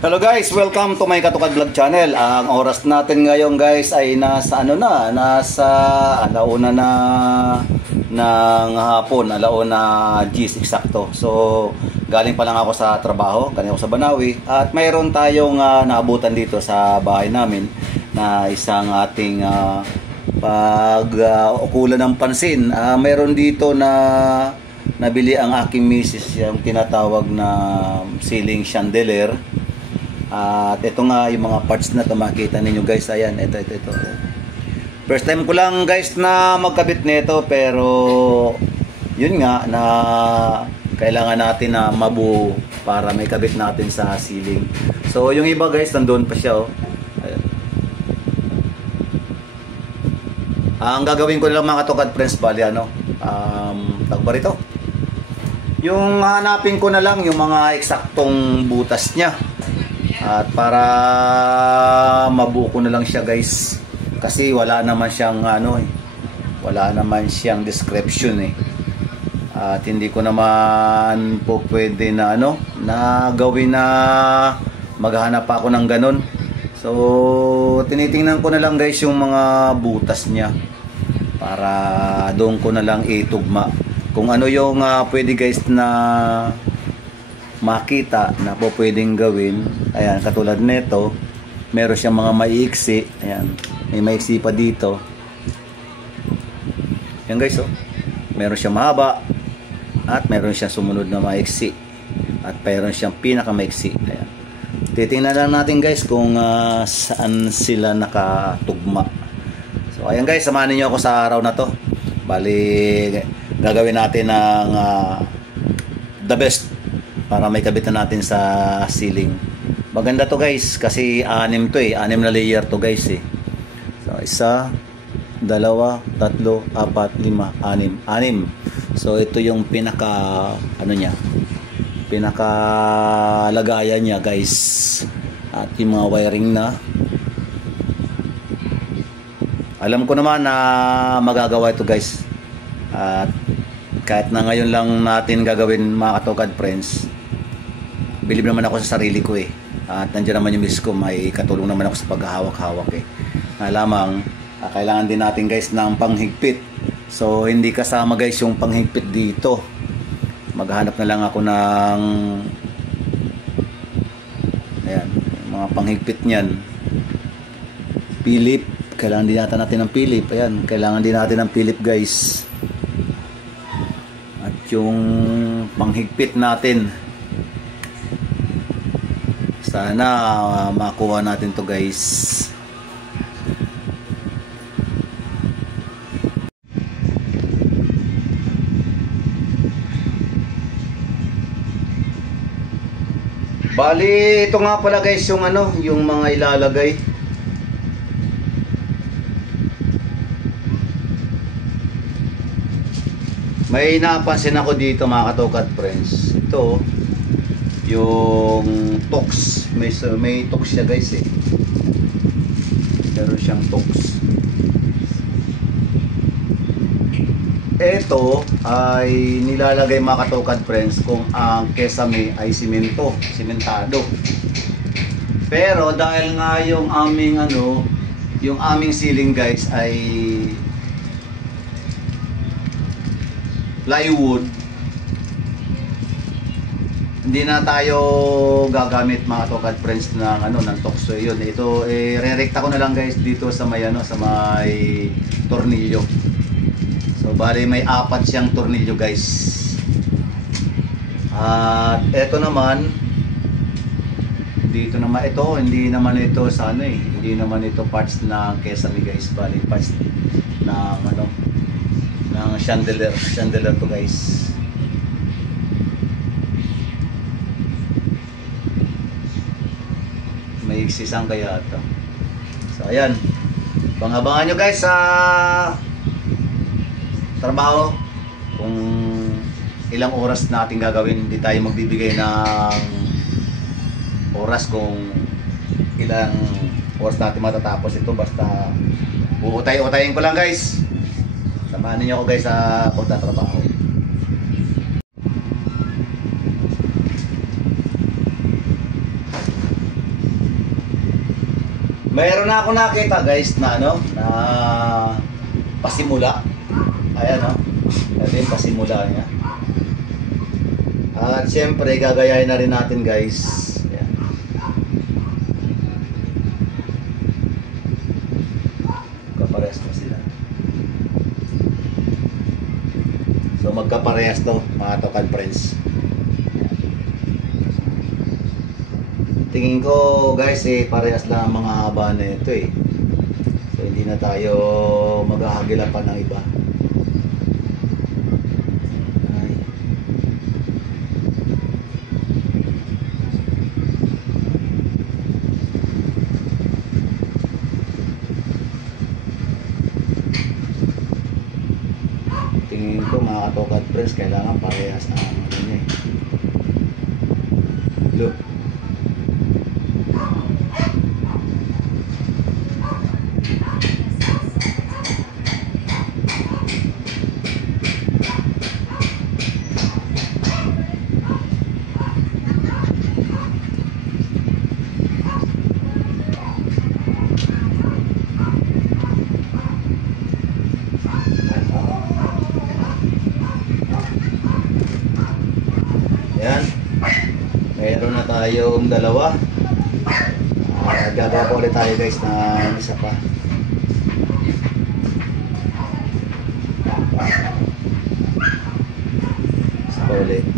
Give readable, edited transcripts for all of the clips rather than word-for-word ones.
Hello guys, welcome to my Katukad Vlog channel. Ang oras natin ngayon guys ay nasa alauna na ng hapon, alauna G's eksakto. So galing pa lang ako sa trabaho, galing ako sa Banawi at mayroon tayong naabutan dito sa bahay namin na isang ating pag-ukulan ng pansin. Mayroon dito na nabili ang aking misis, yung tinatawag na ceiling chandelier. At ito nga yung mga parts na makita ninyo guys. Ayan, ito. First time ko lang guys na magkabit nito, pero yun nga na kailangan natin na mabuo para may kabit natin sa ceiling. So yung iba guys nandoon pa siya oh. Ayan. Ang gagawin ko lang mga Katukad friends, bali tagba rito. Yung hanapin ko na lang yung mga eksaktong butas niya. At para mabuo ko na lang siya guys, kasi wala naman siyang wala naman siyang description at hindi ko naman po pwede na na gawin na maghanap pa ako ng ganun. So tinitingnan ko na lang guys yung mga butas niya para doon ko na lang itugma kung ano yung pwede guys na makita na po pwedeng gawin. Ayan, katulad nito, meron siyang mga maiiksi. Ayan, may maiksi pa dito. Ayan guys, oh. Meron siyang mahaba at meron siyang sumunod na maiksi at meron siyang pinakamaiksi. Ayan. Titingnan lang natin guys kung saan sila nakatugma. So ayan guys, samahan niyo ako sa araw na to. Bali, gagawin natin ng the best para may kabitan natin sa ceiling. Maganda to guys kasi 6 na layer to guys So 1, 2, 3, 4, 5, 6. So ito yung pinaka niya, pinaka lagayan niya guys, at yung mga wiring na alam ko naman na magagawa ito guys. At kahit na ngayon lang natin gagawin mga Katukad friends, bilib naman ako sa sarili ko at nandiyan naman yung miss ko, may katulong naman ako sa paghahawak-hawak lamang kailangan din natin guys ng panghigpit. So hindi kasama guys yung panghigpit dito, maghanap na lang ako ng ayan, mga panghigpit niyan. Philip, kailangan din natin ng Philip. Ayan, kailangan din natin ng Philip guys. At yung panghigpit natin, sana makuha natin to guys. Bali, ito nga pala guys yung yung mga ilalagay. May napansin ako dito mga Katukad friends. Ito yung tox, may tox siya guys meron siyang tox. Ito ay nilalagay mga Katukad friends kung ang kesame ay simentado. Pero dahil nga yung aming yung aming ceiling guys ay plywood, hindi na tayo gagamit mga Katukad friends ng ng tox. So yun, ito re-recta ko na lang guys dito sa may sa may tornilyo. So bali may 4 siyang tornilyo guys. At ito naman dito naman, ito hindi naman ito sa hindi naman ito parts ng kesame guys, bali parts ng ng chandelier to guys. May iksisang kaya ito. So ayan, panghabangan nyo guys sa trabaho kung ilang oras natin gagawin. Hindi tayo magbibigay ng oras kung ilang oras natin matatapos ito, basta uutay-utayin ko lang guys. Samahan niyo ako guys sa pagtatrabaho. Mayroon na ako nakita guys na ano, na pasimula. Ayan o. Ito yung pasimula niya. At syempre gagayahin na rin natin guys. Ayan. Kaparehas pa sila. So magkaparehas to mga Tokad friends. Tingin ko guys parehas lang ang mga haba na ito eh. So hindi na tayo maghahagila pa ng iba. Ay. Tingin ko mga Tokad friends kailangan parehas ang ano niya eh. Look. Ayan. Mayroon na tayong dalawa. Gagawa pa ulit tayo guys na isa pa. Isa pa ulit.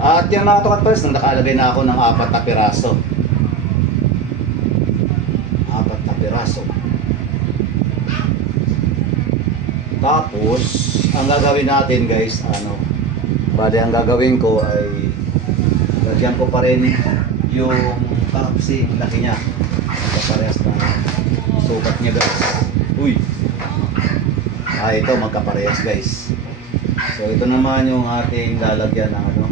At yan mga Tokad friends, nakalagay na ako ng 4 na piraso. 4 na piraso. Tapos, ang gagawin natin guys, bali ang gagawin ko ay lagyan ko pa rin yung kasi laki niya. Magkaparehas na sukat niya guys. Uy! Ito magkaparehas guys. So ito naman yung ating lalagyan ng ano.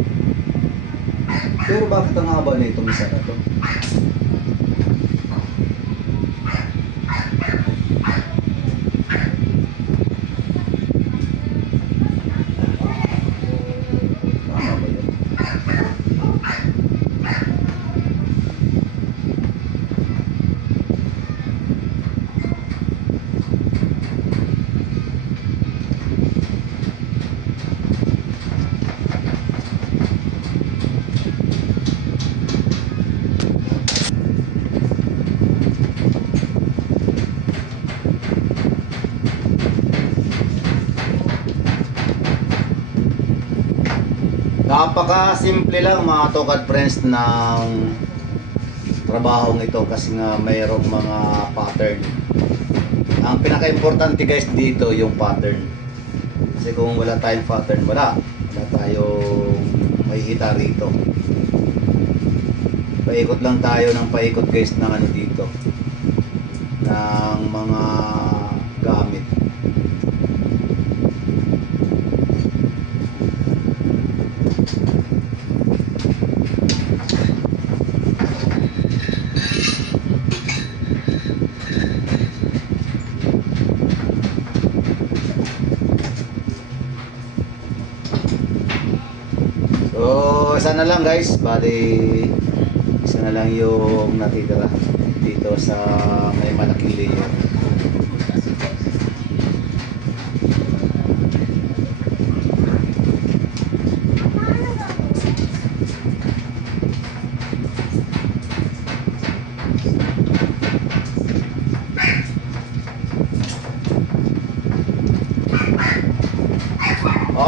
Pero bakit ang haba na itong isa na to? Tama ba yun? Napaka-simple lang mga Tokad friends ng trabahong ito kasi nga mayroong mga pattern. Ang pinaka-importante guys dito yung pattern. Kasi kung wala tayong pattern, wala tayong makikita rito. Paikot lang tayo ng paikot guys ng ano dito. Ng mga gamit. So, isa na lang guys, bali isa na lang yung natitira dito sa may malaking layer.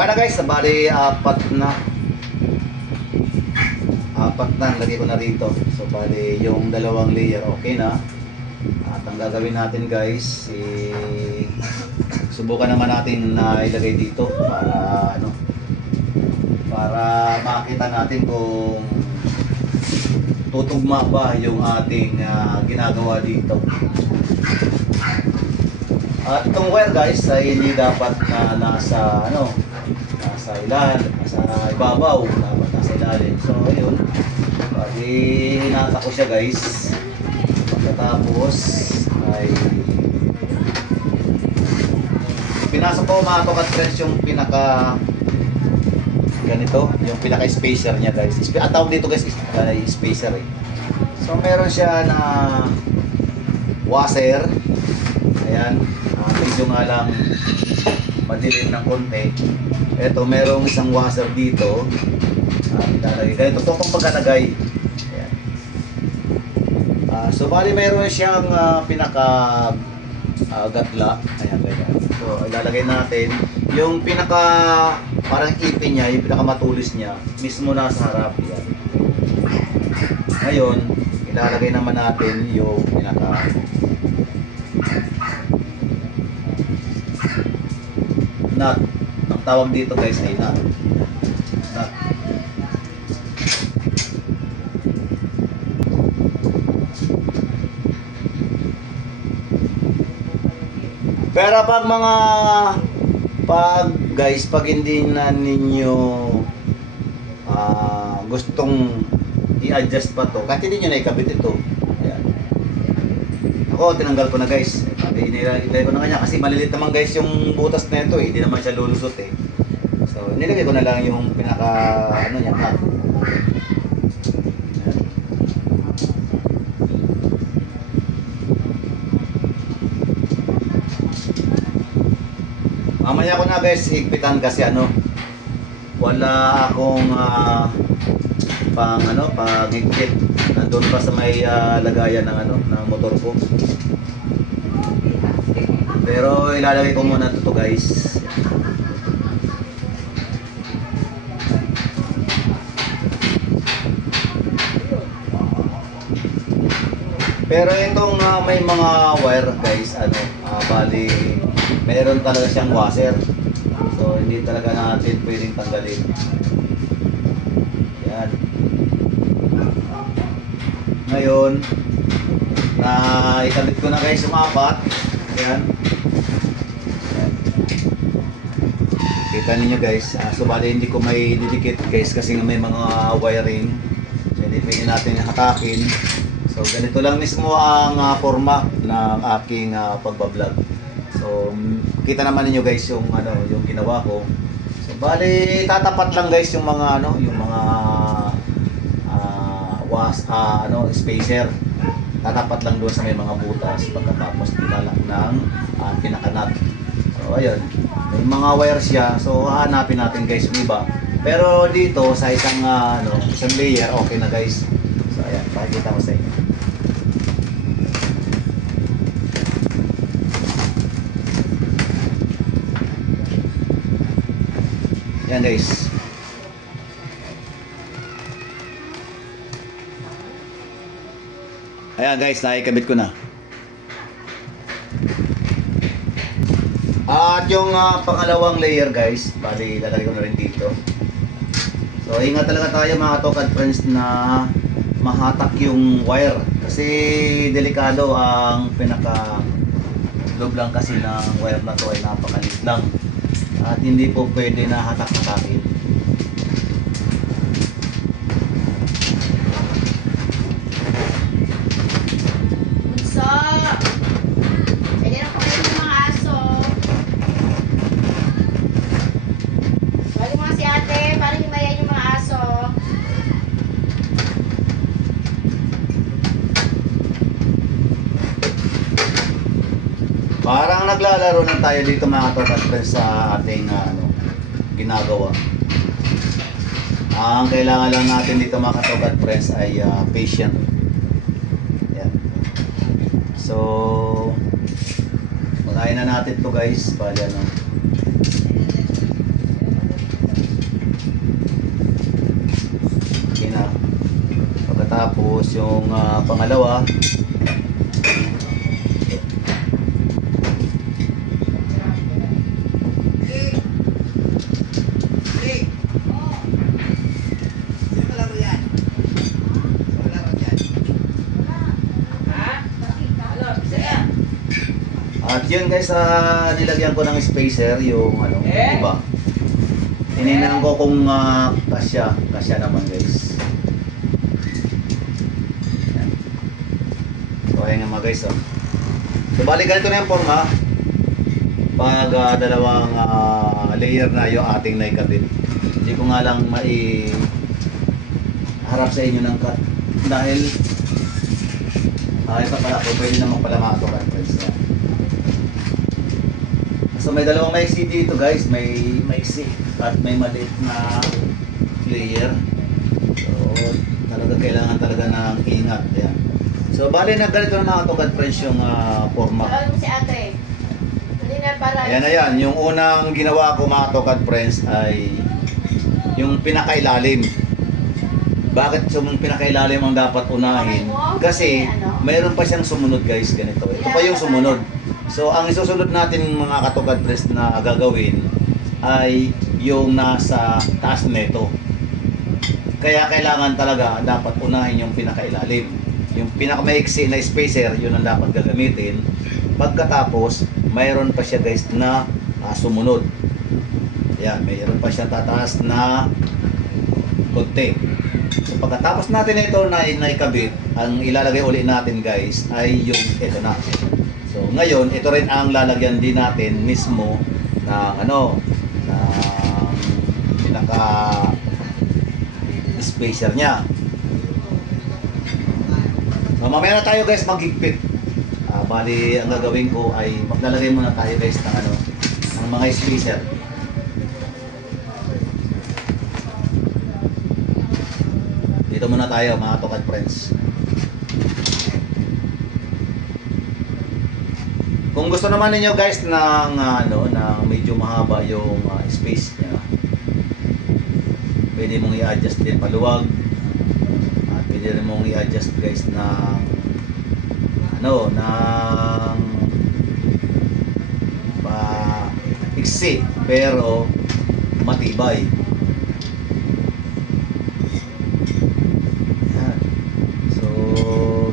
Okay na guys, bali apat na lagay ko na rito. So bali yung dalawang layer okay na. At ang gagawin natin guys, subukan naman natin na ilagay dito para para makita natin kung tutugma ba yung ating ginagawa dito. At itong wire guys ay hindi dapat na nasa ibabaw, dapat nasa ilalim. So ayun, pagi hinata ko siya guys. Pagkatapos ay pinasok ko mga tokat friends yung pinaka ganito, yung pinaka spacer niya guys. Ang tawag dito guys spacer eh. So meron siya na washer. Ayan, medyo nga lang madilim ng konti. Ito, merong isang washer dito. Ilalagay. Ganito po kung pagkalagay. Ayan. So, bali meron siyang pinaka gatla. Ayan, ganyan. So, ilalagay natin. Yung pinaka parang ipin niya, yung pinaka matulis niya, mismo nasa harap. Yan. Ngayon, ilalagay naman natin yung pinaka nut. Ang tawag dito guys ay nut. Pero pag hindi na ninyo gustong i-adjust pa to, kahit hindi nyo na ikabit ito. Ayan. Ako, tinanggal ko na guys. Inilagay ko na kanya kasi malilit naman guys yung butas na ito eh. Hindi naman siya lulusot eh. So, nilagay ko na lang yung pinaka niya, nut. Mamaya ko na guys higpitan kasi wala akong pang higpit. Nandun pa sa may lagayan ng motor ko. Pero ilalagay ko muna ito guys. Pero itong may mga wire guys, bali meron talaga siyang washer. So hindi talaga natin pwedeng tanggalin. Yan. Ngayon, ikabit ko na guys yung apat. Yan. Kita ninyo guys, so bali hindi ko may didikit guys kasi may mga wiring. So hindi pwede natin hatakin. So ganito lang mismo ang forma ng aking pagbablog. So kita naman niyo guys yung yung ginawa ko. So bali tatapat lang guys yung mga yung mga spacer. Tatapat lang doon sa may mga butas pagkatapos ilalak ng pinakanat. So ayun, may mga wires siya. So hahanapin natin guys yung iba. Pero dito sa isang isang layer okay na guys. So ayan, pakikita ko sa inyo. Yan guys. Ayan guys, nakikabit ko na. At yung pangalawang layer guys, bali lalagay ko na rin dito. So ingat talaga tayo mga tokad friends na mahatak yung wire. Kasi delikado ang pinaka loob lang kasi ng wire na to ay napakalit lang. At hindi po pwede na hatak-hatakin. Bunso! Pwede na po kayo ng mga aso. Balik mo nga si ate para himayan yung mga aso. Parang naglalaro na tayo dito mga tokad friends sa ating ginagawa. Ang kailangan lang natin dito mga tokad friends ay patient. Yan. So unahin na natin to guys. Bali Tapos yung pangalawa, at yun guys, nilagyan ko ng spacer yung ano, diba? Hinihinaan ko kung kasya naman guys. Yan. So ayan nga mga guys, oh. So bali ganito na yung forma. Pag dalawang layer na yung ating naikabit. Hindi ko nga lang harap sa inyo ng cut. Dahil ito pala po, pwede naman pala makato friends. So may dalawang maiksi dito guys, may maiksi at may maliit na layer. So talaga kailangan talaga ng ingat. Ayan. So bali na ganito na mga tugad friends yung forma. Alam mo si ate. Hindi na para. Ayan. Yung unang ginawa ko mga tugad friends ay yung pinakailalim. Bakit yung pinakailalim ang dapat unahin? Kasi mayroon pa siyang sumunod guys, ganito. Ito pa yung sumunod. So, ang isusunod natin mga katugad press na gagawin ay yung nasa taas nito. Kaya kailangan talaga dapat unahin yung pinakailalim. Yung pinakamaiksi na spacer, yun ang dapat gagamitin. Pagkatapos, mayroon pa siya guys na sumunod. Ayan, mayroon pa siya tataas na konti. So, pagkatapos natin ito na ikabit, ang ilalagay uli natin guys ay yung ito na. So ngayon, ito rin ang lalagyan din natin mismo na na pinaka spacer niya. So mamaya na tayo guys maghigpit. Bali ang gagawin ko ay maglalagay muna tayo guys ng mga spacer. Dito muna tayo mga tokad friends. Kung gusto naman ninyo guys ng na medyo mahaba yung space niya, pwede mong i-adjust din paluwag. At pwede rin mong i-adjust guys ng iksi pero matibay. Ayan. So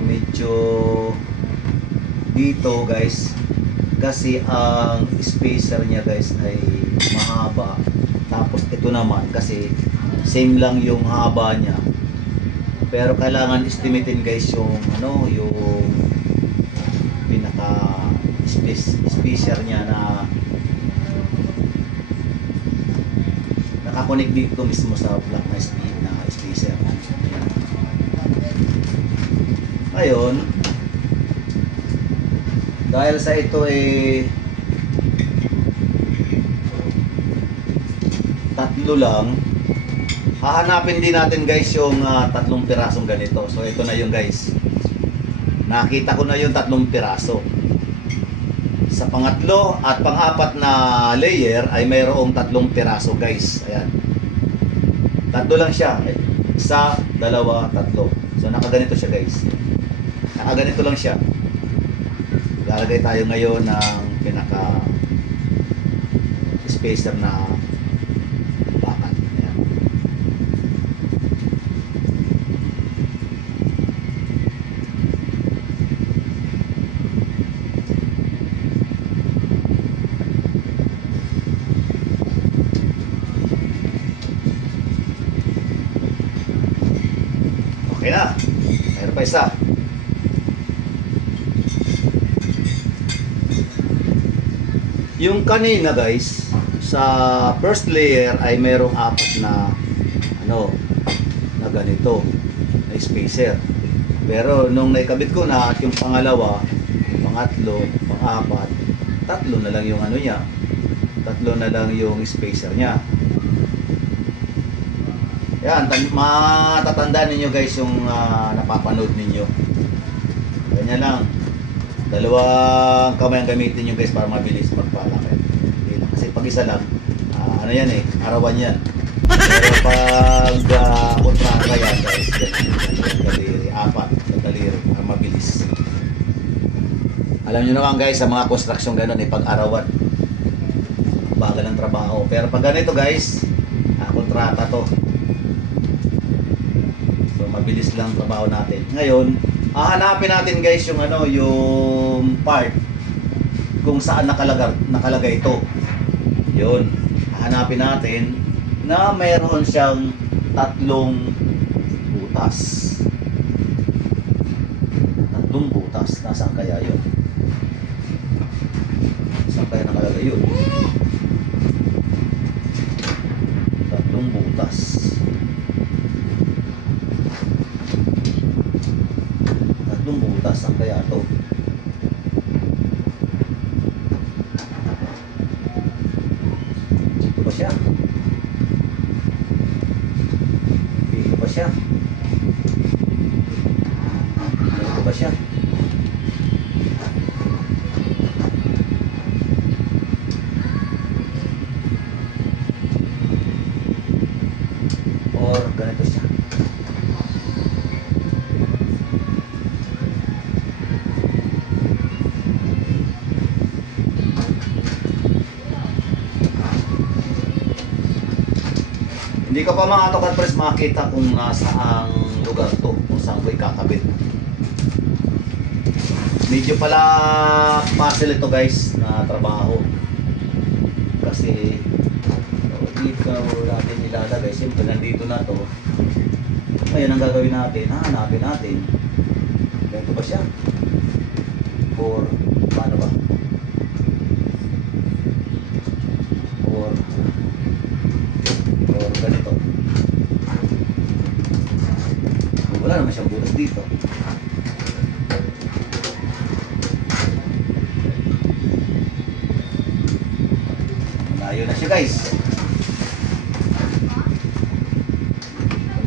medyo dito guys, kasi ang spacer niya guys ay mahaba, tapos ito naman kasi same lang yung haba niya, pero kailangan estimatein guys yung yung pinaka spacer niya na nakakonect dito mismo sa black na spacer. Ngayon, dahil sa ito tatlo lang, hahanapin din natin guys yung tatlong pirasong ganito. So ito na yung guys, nakita ko na yung tatlong piraso. Sa pangatlo at pang-apat na layer ay mayroong tatlong piraso guys. Ayan, tatlo lang siya, isa, dalawa, tatlo. So nakaganito siya guys, nakaganito lang siya. Lalagay tayo ngayon ng pinaka spacer na bakat. Ayan. Okay na. Mayroon pa isa. Yung kanina guys, sa first layer ay mayroong apat na na ganito na spacer. Pero nung naikabit ko na at yung pangalawa, pangatlo, pang-apat, tatlo na lang yung niya. Tatlo na lang yung spacer niya. Yan, matatandaan ninyo guys yung napapanood ninyo. Ganyan lang. Dalawang kamay ang gamitin nyo guys para mabilis magpalaki. Kasi pag isa lang, yan arawan yan. Pero pag kontraka yan guys, kadiri, apat. naman guys, sa mga construction ganun, pag-arawan. Bagal ng trabaho. Pero pag ganito guys, kontrata to. So mabilis lang trabaho natin. Ngayon, hahanapin natin guys yung yung part kung saan nakalagay ito. Yun. Hahanapin natin na mayroon siyang 3 butas. 3 butas. Nasaan kaya yun? Saan kaya nakalagay yun? 3 butas. 3 butas. Saan kaya ito? Dito ba siya? Dito ba siya? Dito ba siya? Or ganito siya. Hindi ko pa mga Tokat Press makita kung nasaang lugar to, kung saan ko ikakabit. Medyo pala puzzle ito guys na trabaho. Kasi dito natin ilalagay. Siyempre nandito na to. Ngayon ang gagawin natin, hanapin natin. Ganito ba siya? Or paano ba? Or ganito. Wala naman siyang butas dito. Malayo na siya guys.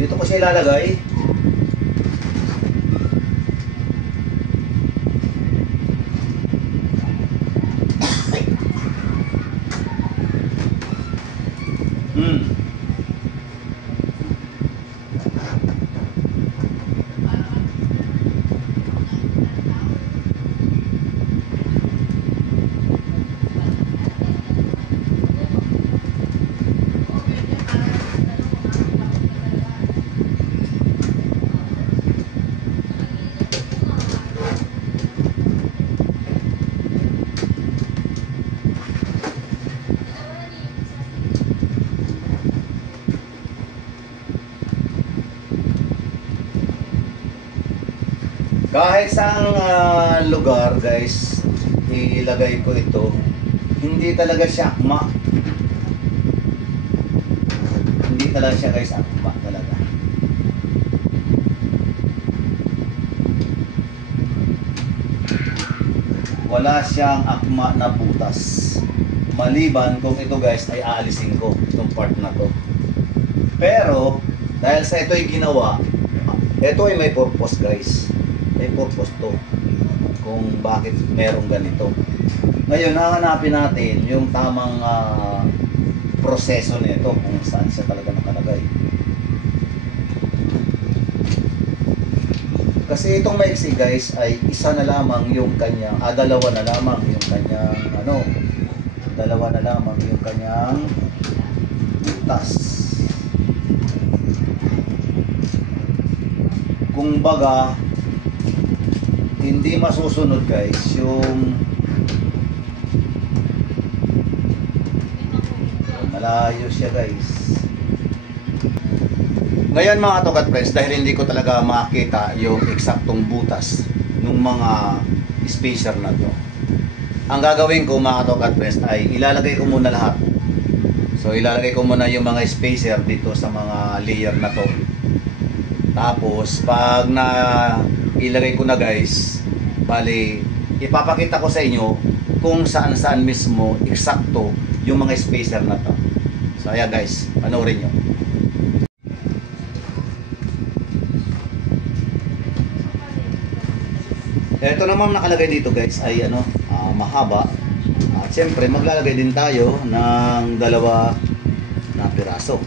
Dito ko siya ilalagay. Kahit saang lugar guys, ilagay ko ito, hindi talaga siya akma. Hindi talaga siya guys akma talaga. Wala siyang akma na butas. Maliban kung ito guys ay aalisin ko, itong part na to. Pero, dahil sa ito ay ginawa, ito ay may purpose guys. May purpose to kung bakit merong ganito. Ngayon, hahanapin natin yung tamang proseso nito kung saan siya talaga nakalagay. Kasi itong maiksi guys ay isa na lamang yung kanyang, dalawa na lamang yung kanyang dalawa na lamang yung kanyang butas. Kung baga, hindi masusunod guys yung malayo siya guys. Ngayon mga Tokat Friends, dahil hindi ko talaga makita yung eksaktong butas ng mga spacer na to, ang gagawin ko mga Tokat Friends ay ilalagay ko muna lahat. So ilalagay ko muna yung mga spacer dito sa mga layer na to. Tapos pag na ilagay ko na guys, bali ipapakita ko sa inyo kung saan mismo eksakto yung mga spacer na to. So ayan guys, panoorin nyo. Ito naman nakalagay dito guys ay mahaba. At syempre maglalagay din tayo ng 2 na piraso.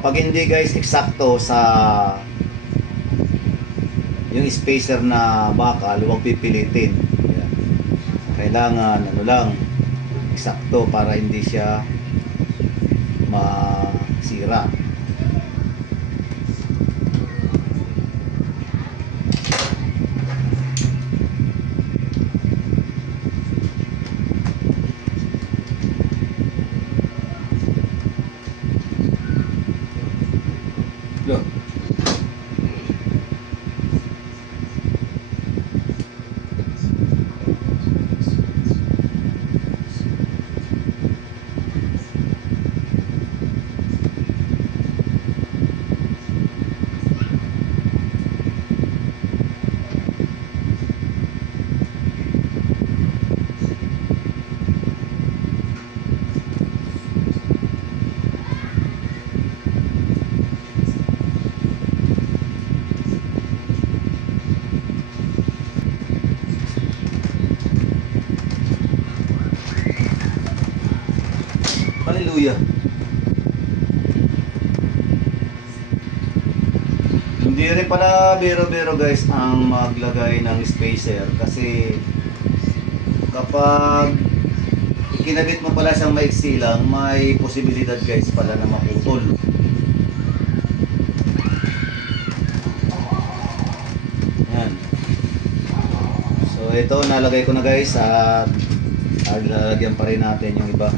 Kapag hindi guys eksakto sa yung spacer na bakal, huwag pipilitin. Yan. Kailangan ano lang, eksakto para hindi siya masira. Look. Hallelujah. Hindi rin pala biro-biro guys ang maglagay ng spacer kasi kapag ikinabit mo pala siyang maiksi lang, may posibilidad guys pala na maputol. Yan. So ito nalagay ko na guys at lalagyan pa rin natin yung iba.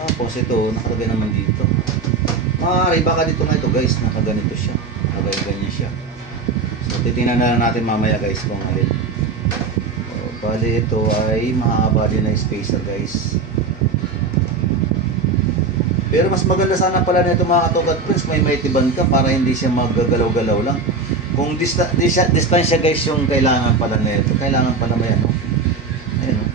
Tapos ito, nakalagay naman dito. Maaari baka dito na ito guys, nakaganito siya. Nakaganyan siya. So titingnan na lang natin mamaya guys kung alin. So, bali ito ay mahaba din na spacer guys. Pero mas maganda sana pala nito mga katugad friends, may maitiban ka para hindi siya maggagalaw-galaw lang. Kung distansya guys yung kailangan pala nito, kailangan pala may ano. Ayun o.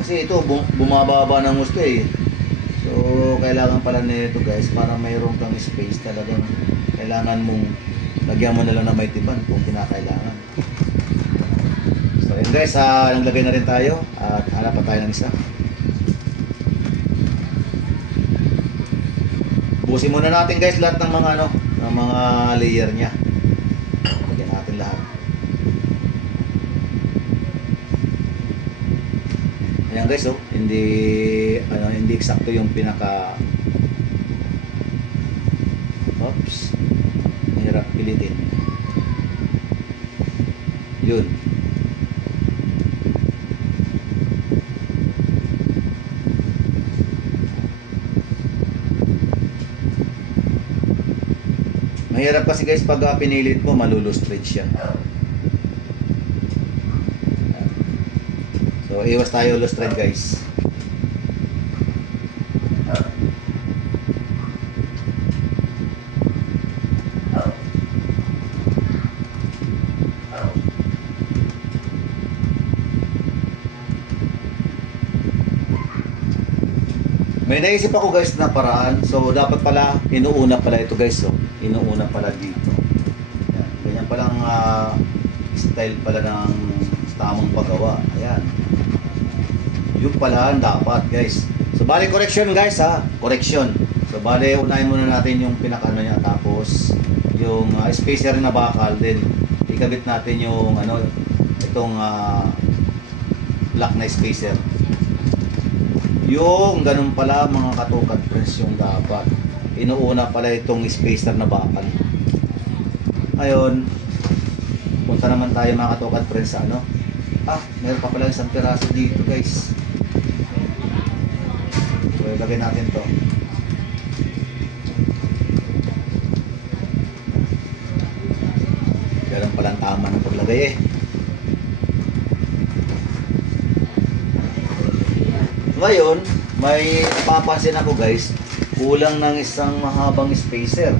Kasi ito bumababa ng gusto eh. So kailangan pala nito guys para mayroon kang space talagang kailangan mong lagyan mo na lang ng maitiban kung kinakailangan. So yun guys, naglagay na rin tayo at hanap pa tayo ng isa. Busin muna natin guys lahat ng mga ano, ng mga layer niya. Lagyan natin lahat. Ayan guys, oh, hindi eksakto yung pinaka. Oops. Mahirap pilitin. Yun. Mahirap kasi guys pag pinilit mo malulustrate siya. So iwas tayo lustrate guys. May naisip ako guys na paraan. So dapat pala inuuna pala ito guys. So inuuna pala dito. Yan. Ganyan palang style pala ng tamang paggawa. Ayan. Yung pala dapat guys. So bali correction guys ha. Correction. So bali unahin muna natin yung pinakano niya. Tapos yung spacer na bakal din. Ikabit natin yung ano itong black na spacer. Yung ganun pala mga katugad friends yung dapat. Inuuna pala itong spacer na bakal. Ayun. Punta naman tayo mga katugad friends sa ano. Meron pa pala isang piraso dito guys. So ilagay natin to. Ganun palang tama ng paglagay eh. Ngayon, may napapansin ako guys, kulang ng isang mahabang spacer.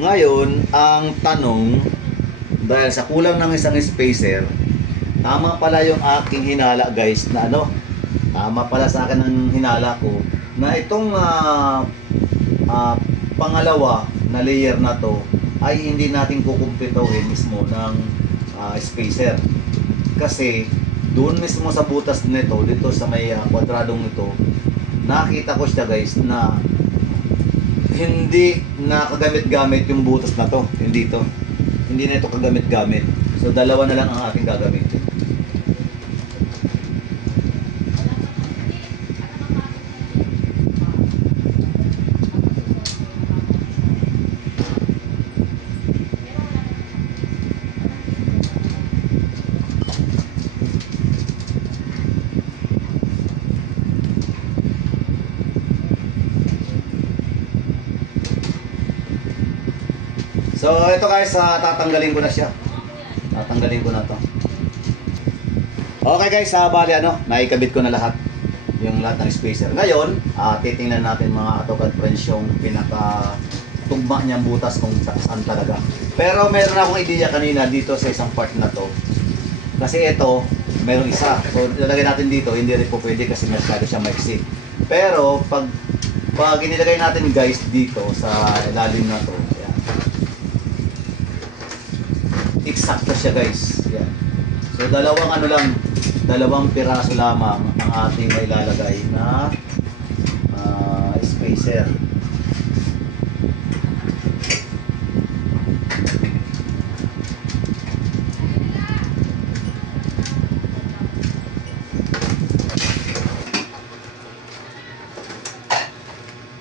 Ngayon, ang tanong, dahil sa kulang ng isang spacer, tama pala yung aking hinala guys na ano, tama pala sa akin ang hinala ko na itong pangalawa na layer na to ay hindi natin kukumpletuhin mismo ng spacer. Kasi doon mismo sa butas nito, dito sa may kwadradong nito, nakita ko siya guys na hindi nakagamit-gamit yung butas na to. Hindi to. Hindi na ito kagamit-gamit. So dalawa na lang ang ating gagamitin. So ito guys, tatanggalin ko na siya. Tatanggalin ko na to. Okay guys, bali naikabit ko na lahat. Yung lahat ng spacer. Ngayon, titingnan natin mga AutoCAD friends yung pinaka tugma niyang butas kung saan talaga. Pero meron akong ideya kanina dito sa isang part na to. Kasi ito, meron isa. So ilalagay natin dito, hindi rin po pwede kasi masyado siya maiksi. Pero pag inilagay natin guys dito sa ilalim na to, eksakto siya guys. Yan. So dalawang piraso lamang ang ating mailalagay na spacer.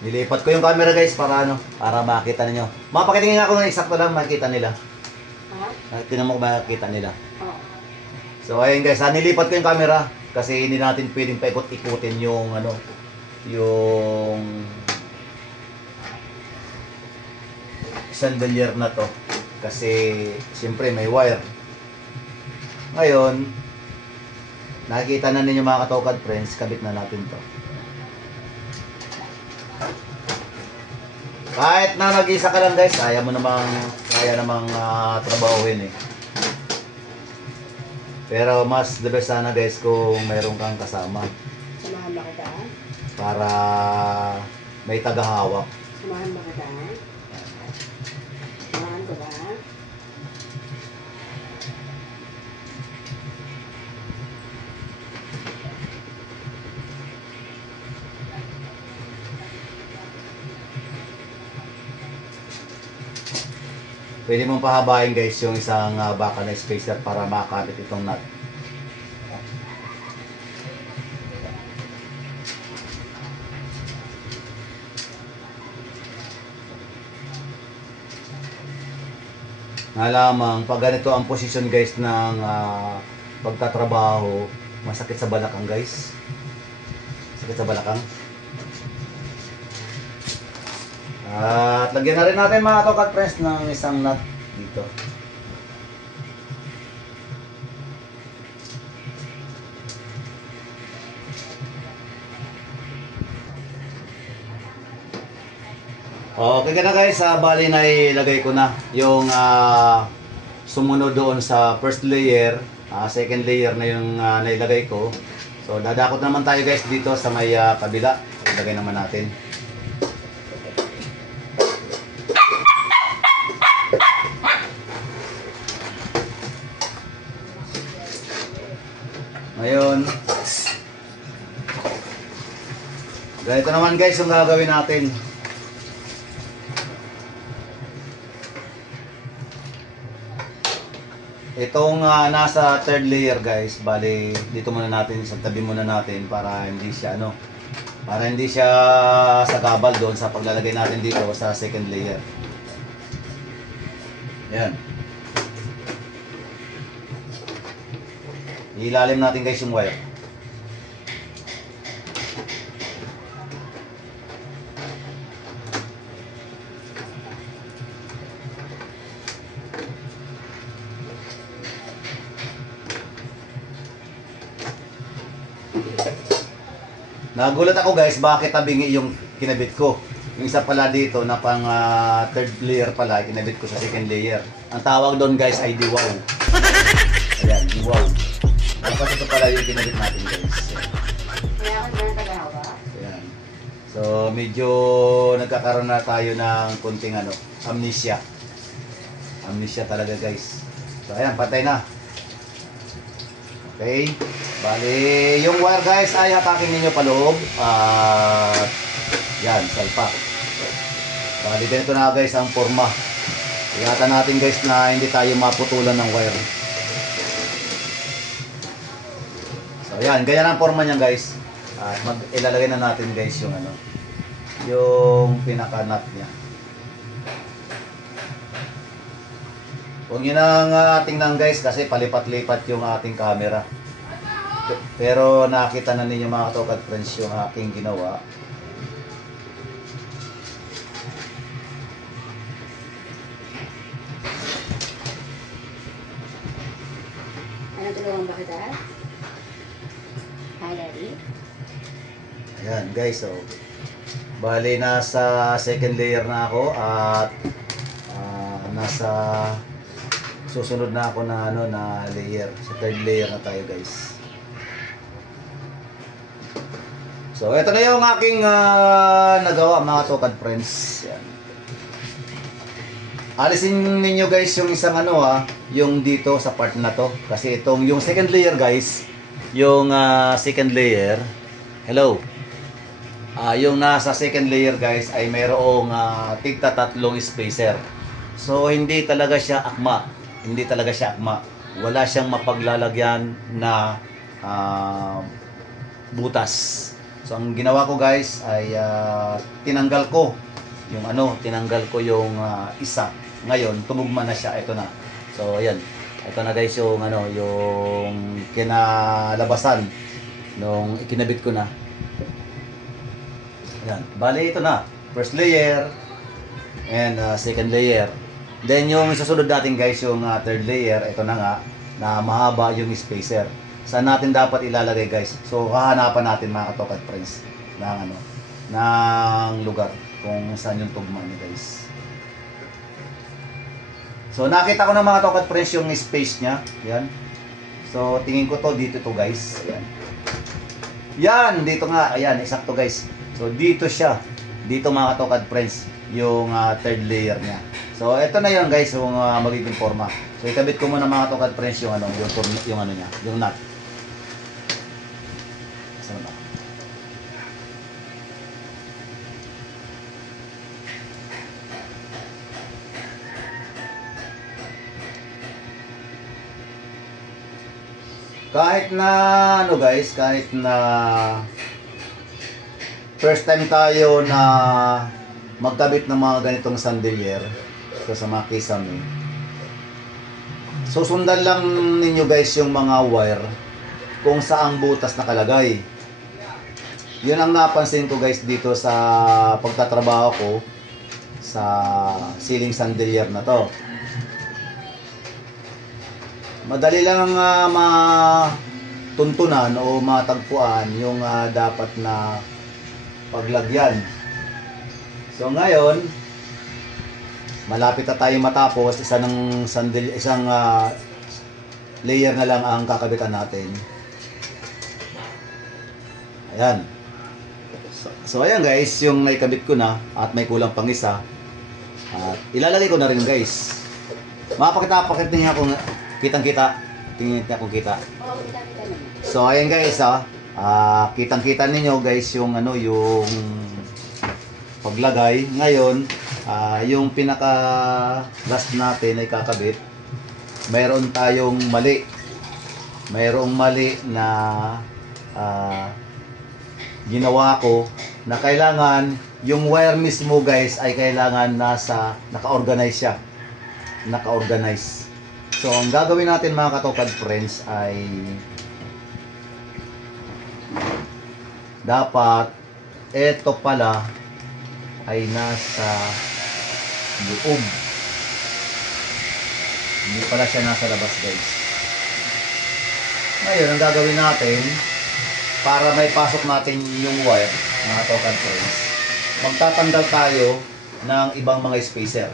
Nilipat ko yung camera guys para makita niyo. Mapakitingin nga ako ng eksakto lang makita nila. Tinan mo kung makikita nila. So ayun guys, nilipat ko yung camera kasi hindi natin pwedeng paikot-ikutin yung yung chandelier na to kasi siyempre may wire. Ngayon, nakikita na ninyo mga AutoCAD friends, kabit na natin to. Kahit na nag-isa ka lang guys, kaya namang trabahuin eh. Pero mas the best sana guys kung mayroon kang kasama. Samahan ba kita? Para may tagahawak. Samahan ba kita? Samahan ko ba? Pwede mong pahabain guys yung isang baka na spacer para makakabit itong nut. Nga lamang, pag ganito ang posisyon guys ng pagtatrabaho, masakit sa balakang guys. Sakit sa balakang. At lagyan na rin natin mga AutoCAD friends ng isang nut dito. Okay ka na guys, bali na ilagay ko na yung sumunod doon sa first layer, second layer na yung nailagay ko. So dadakot naman tayo guys dito sa may kabila. Ilagay naman natin. Ngayon, ganito naman guys yung gagawin natin. Itong nasa third layer guys, bali dito muna natin, sa tabi muna natin para hindi siya para hindi siya sagabal doon sa paglalagay natin dito sa second layer. Yan. Ilalim natin guys yung wire. Nagulat ako guys, bakit tabingi yung kinabit ko. Yung isa pala dito na pang third layer pala, kinabit ko sa second layer. Ang tawag doon guys ay diwaw. Ayan, diwaw. Dapat ito pala yung kinabit natin guys. Kaya ako na tagahawa. Ayan. So So medyo nagkakaroon na tayo ng kunting ano, amnesia. Amnesia talaga guys. So ayan, patay na. Okay. Bali, yung wire guys ay hatakin ninyo paloob. At yan, salpak. Bali, ganito na guys ang forma. Ingatan natin guys na hindi tayo maputulan ng wire. So ayan, ganyan ang forma niyan guys. At ilalagay na natin guys yung ano, yung pinaka-nut niya. Huwag nyo nang tingnan guys kasi palipat-lipat yung ating camera. Pero nakita na ninyo mga katokad friends yung aking ginawa. Ano tulungan ba kita? Hi, Daddy. Ayan guys, so bali nasa second layer na ako at nasa susunod na ako na ano na layer. Sa third layer na tayo guys. So ito na yung aking nagawa mga tokad friends. Yan. Alisin ninyo guys yung isang ano yung dito sa part na to kasi itong yung second layer guys, yung second layer. Hello. Yung nasa second layer guys ay mayroong tigta tatlong spacer. So hindi talaga siya akma. Hindi talaga siya akma. Wala siyang mapaglalagyan na butas. So ang ginawa ko guys ay tinanggal ko yung ano, tinanggal ko yung isa. Ngayon tumugma na siya, ito na. So ayan. Ito na guys yung ano, yung kinalabasan nung ikinabit ko na. Ayan. Bali ito na. First layer and second layer. Then yung susunod natin guys yung third layer, ito na nga na mahaba yung spacer. Saan natin dapat ilalagay guys? So hahanapan natin mga katokad friends ng ano, ng lugar kung saan yung tugma niya guys. So nakita ko na mga katokad friends yung space niya. Yan. So tingin ko to dito to guys. Ayan. Yan, dito nga. Ayan, eksakto guys. So dito siya. Dito mga katokad friends yung third layer niya. So ito na yun guys yung magiging forma. So ikabit ko muna mga katokad friends yung ano, yung ano niya, yung nut. Saan ba? Kahit na ano guys, kahit na first time tayo na magkabit ng mga ganitong chandelier, so sa mga kisame, susundan lang ninyo guys yung mga wire kung saang butas nakalagay. Yun ang napansin ko guys dito sa pagtatrabaho ko sa ceiling chandelier na to. Madali lang matuntunan o matagpuan yung dapat na paglagyan. So ngayon, malapit na tayo matapos, isang layer na lang ang kakabitan natin. Ayan. So ayan guys, yung naikabit ko na at may kulang pang isa. At ilalagay ko na rin guys. Mapakita niya kung kitang-kita. Tingnan niya kung kita. So ayan guys kitang-kita ninyo guys yung ano, yung paglagay. Ngayon, yung pinaka last natin ay kakabit. Mayroon tayong mali. Mayroong mali na ginawa ko na kailangan yung wire mismo guys ay kailangan naka-organize siya. Naka-organize. So ang gagawin natin mga katokad friends ay dapat ito pala ay nasa loob. Hindi pala siya nasa labas guys. Ngayon ang gagawin natin para may pasok natin yung wire mga katokad friends, magtatanggal tayo ng ibang mga spacer.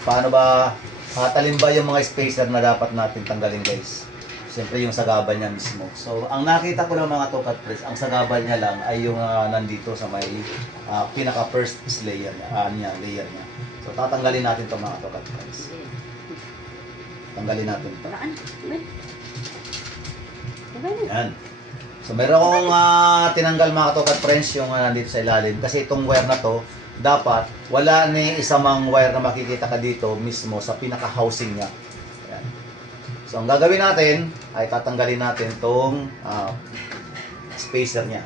Paano ba? Alin ba yung mga spacer na dapat natin tanggalin guys? Siyempre yung sagabal niya mismo. So, ang nakita ko ng mga tokat press, ang sagabal niya lang ay yung nandito sa may pinaka first layer niya, layer niya. So, tatanggalin natin itong mga tokat press. Tanggalin natin ito. Yan. So, meron akong tinanggal mga tokat friends yung nandito sa ilalim. Kasi itong wire na to, dapat wala ni isamang wire na makikita ka dito mismo sa pinaka-housing niya. Yan. So, ang gagawin natin ay tatanggalin natin itong spacer niya.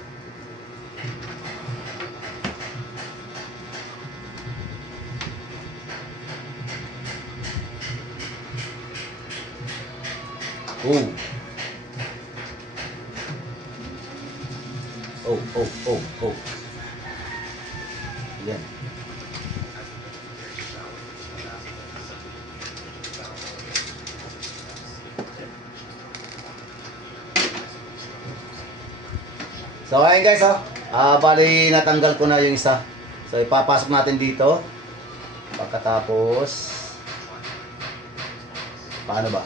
Oh. Oh. Yan. So, ayun guys, bali natanggal ko na yung isa. So, ipapasok natin dito. Pagkatapos, paano ba?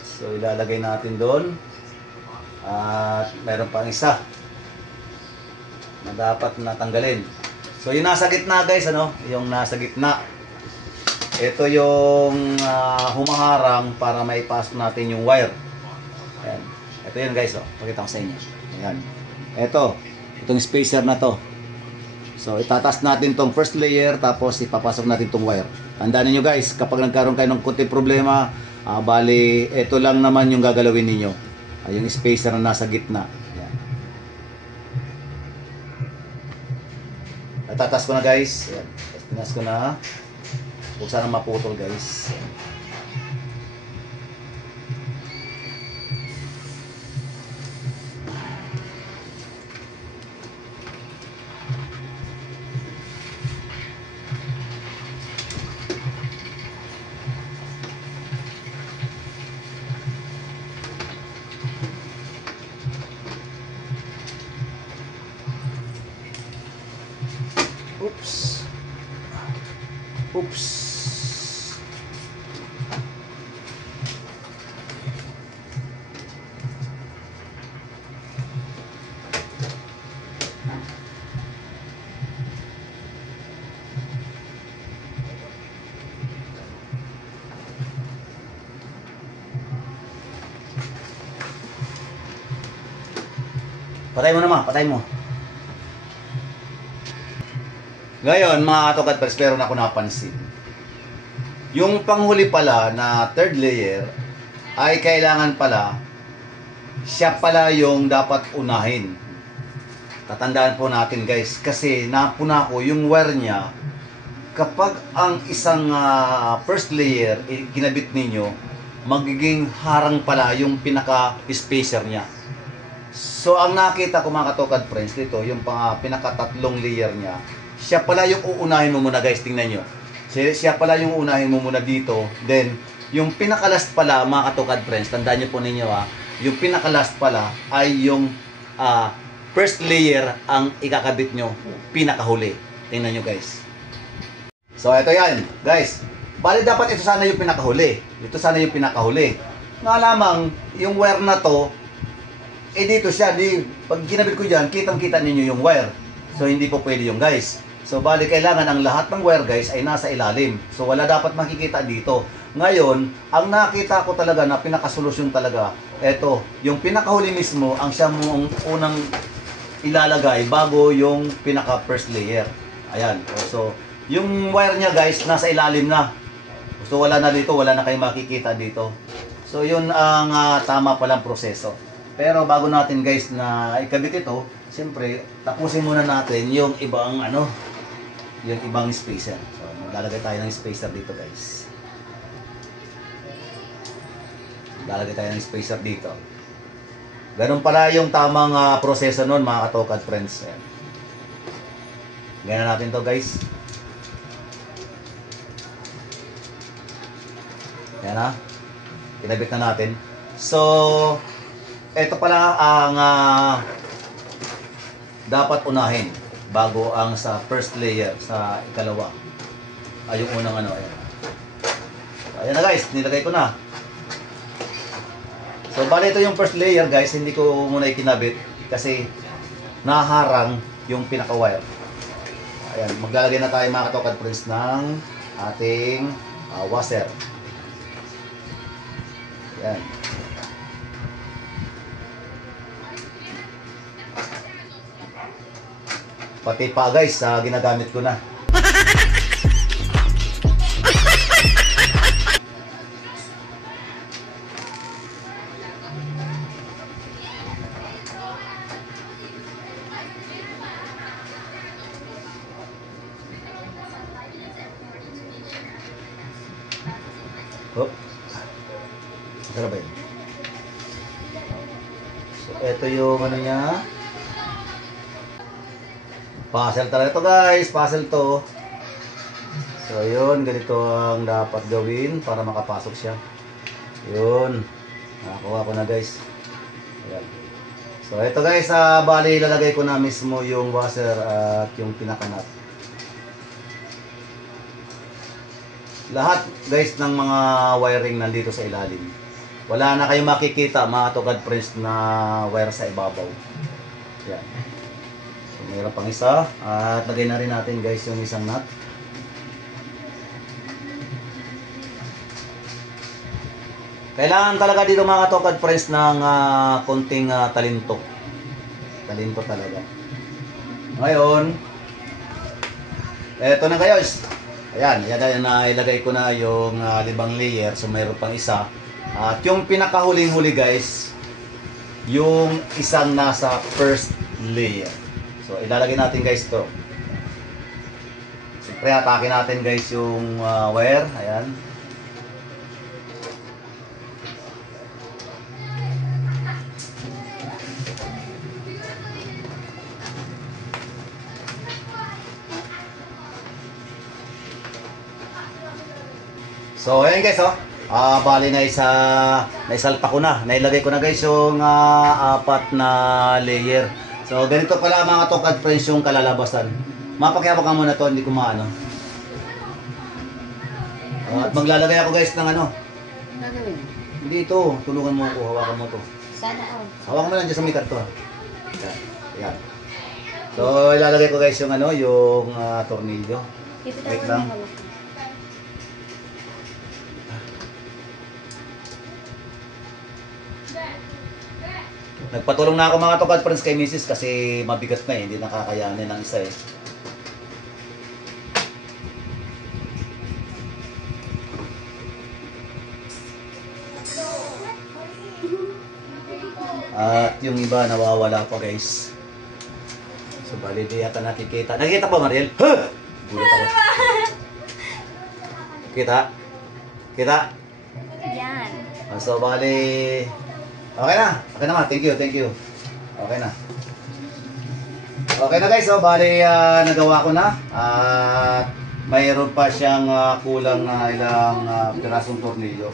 So, ilalagay natin doon. At meron pang isa na dapat natanggalin. So, yung nasa gitna guys, yung nasa gitna. Ito yung humaharang para maipasok natin yung wire. Ayan. Ito yun guys, pakita ko sa inyo. Ayan. Itong spacer na to. So, itatas natin tong first layer, tapos ipapasok natin tong wire. Tandaan niyo guys, kapag nagkaroon kayo ng kunting problema, bali, ito lang naman yung gagalawin ninyo. Yung spacer na nasa gitna. Ayan. Itatas ko na guys. Ayan. Itatas ko na. Huwag sana maputol guys. Oops. Patay mo naman, patay mo. Ngayon, mga katokat pers, pero na ako napansin. Yung panghuli pala na third layer ay kailangan pala siya pala yung dapat unahin. Tatandaan po natin guys, kasi napuna ko yung wire niya. Kapag ang isang first layer kinabit ninyo, magiging harang pala yung pinaka-spacer niya. So, ang nakita ko mga katokad friends dito, yung pinaka-tatlong layer niya, siya pala yung uunahin mo muna guys, tingnan nyo. Siya pala yung uunahin mo muna dito. Then, yung pinaka-last pala mga katokad friends, tandaan nyo po ninyo yung pinaka-last pala ay yung first layer ang ikakabit nyo, pinakahuli. Tingnan nyo guys. So, ito yan guys. Bali dapat ito sana yung pinakahuli. Ito sana yung pinakahuli. Nga lamang, yung wire na to, dito siya, pag kinabit ko dyan, kitang-kita ninyo yung wire. So, hindi po pwede yung guys. So, bali kailangan ang lahat ng wire guys ay nasa ilalim. So, wala dapat makikita dito. Ngayon, ang nakita ko talaga na pinakasolusyon talaga, eto, yung pinakahuli mismo, ang siya mong unang ilalagay bago yung pinaka first layer. Ayan. So, yung wire niya guys, nasa ilalim na. So, wala na dito, wala na kayong makikita dito. So, yun ang tama palang proseso. Pero bago natin guys na ikabit ito, siyempre, tapusin muna natin yung ibang yung ibang spacer. So, maglalagay tayo ng spacer dito guys. Maglalagay tayo ng spacer dito. Ganun pala yung tamang proseso nun mga katokad friends. Ayan. Ganyan natin to guys. Ayan kinabit na natin. So, ito pala ang dapat unahin bago ang sa first layer, sa ikalawa. Yung unang ayan. Ayan na guys, nilagay ko na. So bali ito yung first layer guys, hindi ko muna ikinabit kasi naharang yung pinaka-wire. Ayan, maglalagay na tayo mga katokad friends ng ating washer. Ayan. Pati pa guys, ginagamit ko na. Oh. Ano ba yun? So, ito yung ano niya. Puzzle talaga ito guys. Puzzle to. So, yun. Ganito ang dapat gawin para makapasok siya. Yun. Nakakuha ko na guys. Ayan. So, ito guys. Bali, ilalagay ko na mismo yung washer at yung pinakanat. Lahat guys ng mga wiring nandito sa ilalim. Wala na kayong makikita mga katokad friends na wire sa ibabaw. Yan. So mayroon pang isa. At lagay na rin natin guys yung isang nut. Kailangan talaga dito mga katokad friends ng konting talento. Talento talaga. Ngayon, eto na guys. Ayan, yan na ilagay ko na yung 5 layer. So mayroon pang isa. At yung pinakahuling-huli guys, yung isang nasa first layer. So ilalagay natin guys to. Siyempre atake natin guys yung wire. Ayan. So ayan guys oh. Bali na naisalta ko na. Nailagay ko na guys yung 4 na layer. So ganito pala mga katokad friends yung kalalabasan. Mapakyabak ka muna to, hindi ko maano. At maglalagay ako guys ng ano. Gagawin. Hindi ito, tulungan mo ako, hawakan mo to. Sana all. Hawakan mo lang dyan sa may karto. Yan. Yan. So ilalagay ko guys yung ano, yung tornilyo. Wait lang. Nagpatulong na ako mga katokad friends kay Mrs. kasi mabigat na hindi nakakayanin ng isa eh. At yung iba nawawala pa guys. So bali di yata nakikita. Nakikita pa Mariel? Huh! Gulat ako. Kita? Kita? Yan. So bali okay na. Okay naman. Thank you. Thank you. Okay na. Okay na guys. So, bali nagawa ko na. At mayroon pa siyang kulang na ilang pirasong tornilyo.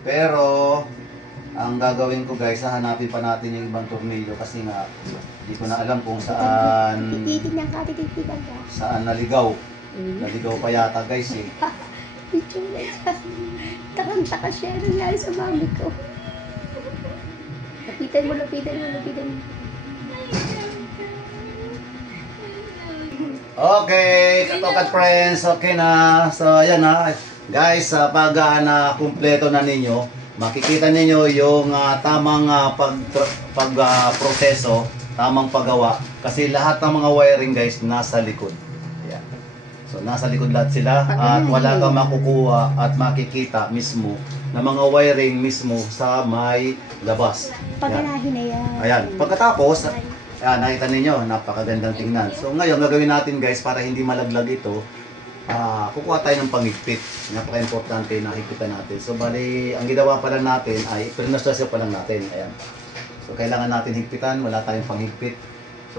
Pero, ang gagawin ko guys, hanapin pa natin yung ibang tornilyo kasi nga, hindi ko na alam kung saan Tititignan ka, tititignan ka. saan naligaw. Naligaw pa yata guys eh. Takang-taka siya. Nangyari sa mami ko. Lapitan mo, lapitan mo, lapitan mo. Okay, katokad friends, okay na. So, ayan na. Guys, pag na-kumpleto na ninyo, makikita ninyo yung tamang proseso, tamang paggawa. Kasi lahat ng mga wiring guys, nasa likod. Ayan. So, nasa likod lahat sila. At wala kang makukuha at makikita mismo na mga wiring mismo sa may labas. Paganahin na yan. Ayan. Pagkatapos, ayan, nakita ninyo, napakagandang tingnan. So ngayon, gagawin natin guys, para hindi malaglag ito, kukuha tayo ng panghigpit. Napaka-importante na higpitan natin. So bali, ang ginawa pa lang natin ay, pinastasyo pa lang natin. Ayan. So kailangan natin higpitan, wala tayong panghigpit.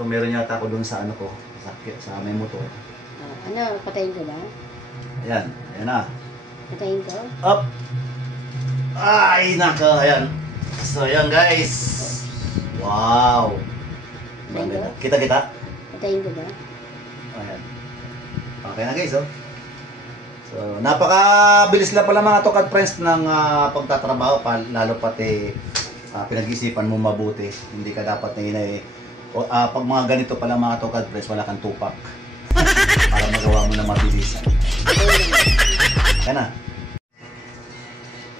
So meron yata ako dun sa ano ko, sa may motor. Ano, patayin ko ba? Ayan, ayan na. Patayin ko? Up! Ay, naka, ayan. So, ayan guys. Wow. Patayin ko? Kita-kita? Patayin ko ba? Ayan. Okay na guys, oh. So, So, napakabilis lang pala mga Tokad friends ng pagtatrabaho pa, lalo pati pinag-isipan mo mabuti. Hindi ka dapat na pag mga ganito pala mga Tokad friends, wala kang tupak. Para magawa mo na mabilisan. Yan na.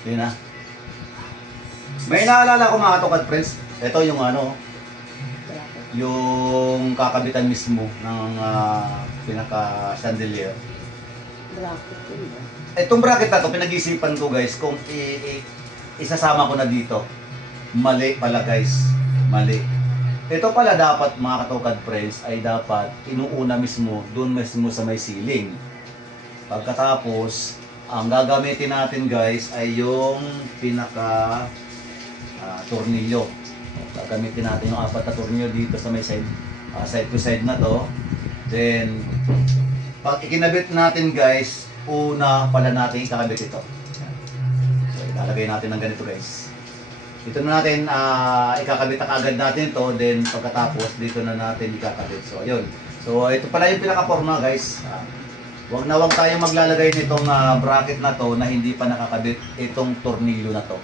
Yun na. May naalala ko mga Tokad friends. Ito yung yung kakabitan mismo ng pinaka-chandelier. Bracket yun ba? Itong bracket na to, pinag-isipan ko guys, kung isasama ko na dito. Mali pala guys. Mali. Ito pala dapat mga Katokad friends ay dapat inuuna mismo, doon mismo sa may ceiling. Pagkatapos, ang gagamitin natin guys ay yung pinaka tornilyo. Gagamitin natin yung 4 na tornilyo dito sa may side to side na to. Then, pag ikinabit natin guys, una pala natin ikakabit ito. So, ilalagay natin ng ganito guys. Ito na natin, ikakabit na kaagad natin ito, then pagkatapos dito na natin ikakabit. So, ayun. So, ito pala yung pinaka-forma guys. Wag tayong maglalagay nitong bracket na to na hindi pa nakakabit itong tornilyo na to.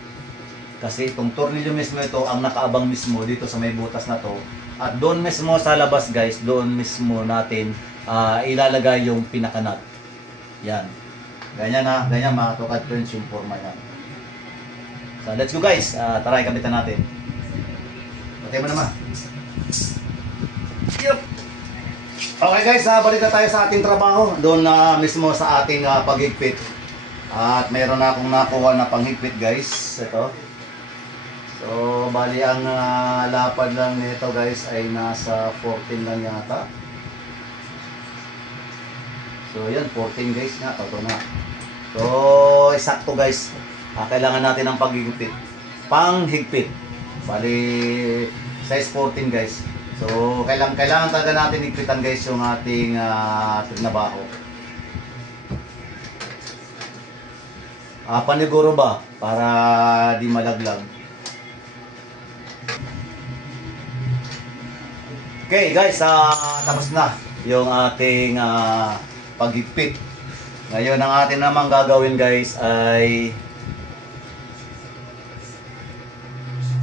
Kasi itong tornilyo mismo ito ang nakaabang mismo dito sa may butas na to. At doon mismo sa labas guys, doon mismo natin ilalagay yung pinaka-nut. Yan. Ganyan mga Tokad friends yung forma yan. So let's go guys. Tara, ikabitan natin. Okay mo naman. Yup. Okay guys, balik na tayo sa ating trabaho. Doon na mismo sa ating paghigpit. At mayroon na akong nakuha na panghigpit guys. Ito. So bali ang lapad lang nito guys ay nasa 14 lang yata. So yan, 14 guys nga. Ito na. So eksakto guys. Kailangan natin ng paghigpit. Panghigpit. Bali, size 14 guys. So, kailangan talaga natin higpitan guys yung ating trinabaho. Paniguro ba? Para di malaglag. Okay guys, tapos na yung ating paghigpit. Ngayon, ang atin naman gagawin guys ay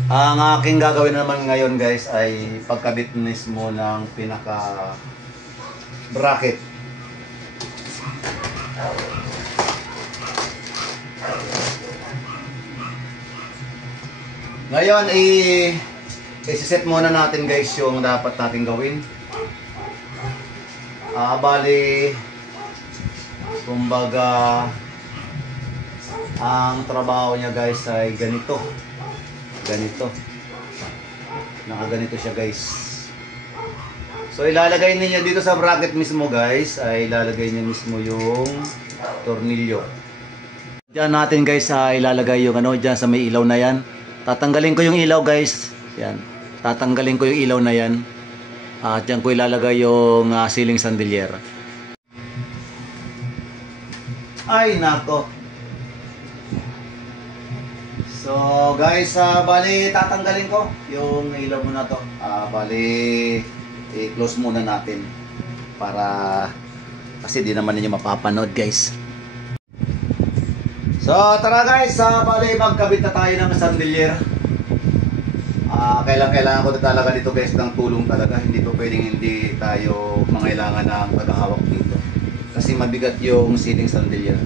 ang aking gagawin naman ngayon guys ay pagkabit mismo ng pinaka bracket. Ngayon i-set muna natin guys yung dapat natin gawin. Bali kumbaga ang trabaho niya guys ay ganito. Nakaganito siya guys. So ilalagay niyo dito sa bracket mismo guys, ay ilalagay niyo mismo yung tornilyo. Diyan natin guys ilalagay yung diyan sa may ilaw na yan. Tatanggalin ko yung ilaw guys. Yan. Tatanggalin ko yung ilaw na yan. At diyan ko ilalagay yung ceiling chandelier. Ay nako. So guys, bali tatanggalin ko yung ilaw muna to. Bali i-close muna natin para kasi di naman ninyo mapapanood guys. So tara guys, bali magkabit na tayo ng chandelier. Kailangan ko na talaga dito guys ng tulong talaga. Hindi po pwedeng hindi tayo mangailangan ng paghahawak dito. Kasi mabigat yung ceiling chandelier.